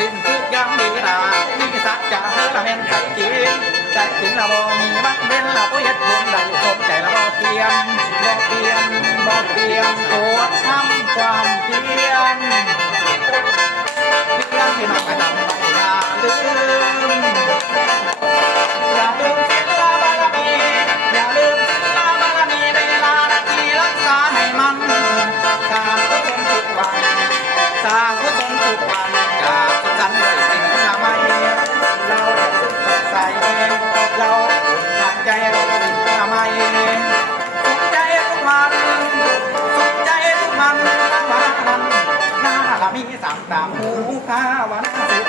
สิ้นทุกอย่างดีนามีสัจจะเธอละแห่งใจจริงใจจริงละบ่มีบักเบนละบ่เฮ็ดบุญได้สมใจละบ่เปลี่ยนบ่เปลี่ยนบ่เปลี่ยนตัวช้ำความเพียรเรื่องที่น้องกระทำไปอย่าลืมศีลบารมีอย่าลืมศีลบารมีเวลานาทีรักษาให้มันสร้างกุศลทุกวันสร้างกุศลทุกวันกราบสันด้วยสิ่งที่ทำให้เราสดใสเราตั้งใจเราสิ่งที่ทำให้สุขใจทุกวันสุขใจทุกวันวันนั้นหน้าละมีสามตาหูข้าวันสุข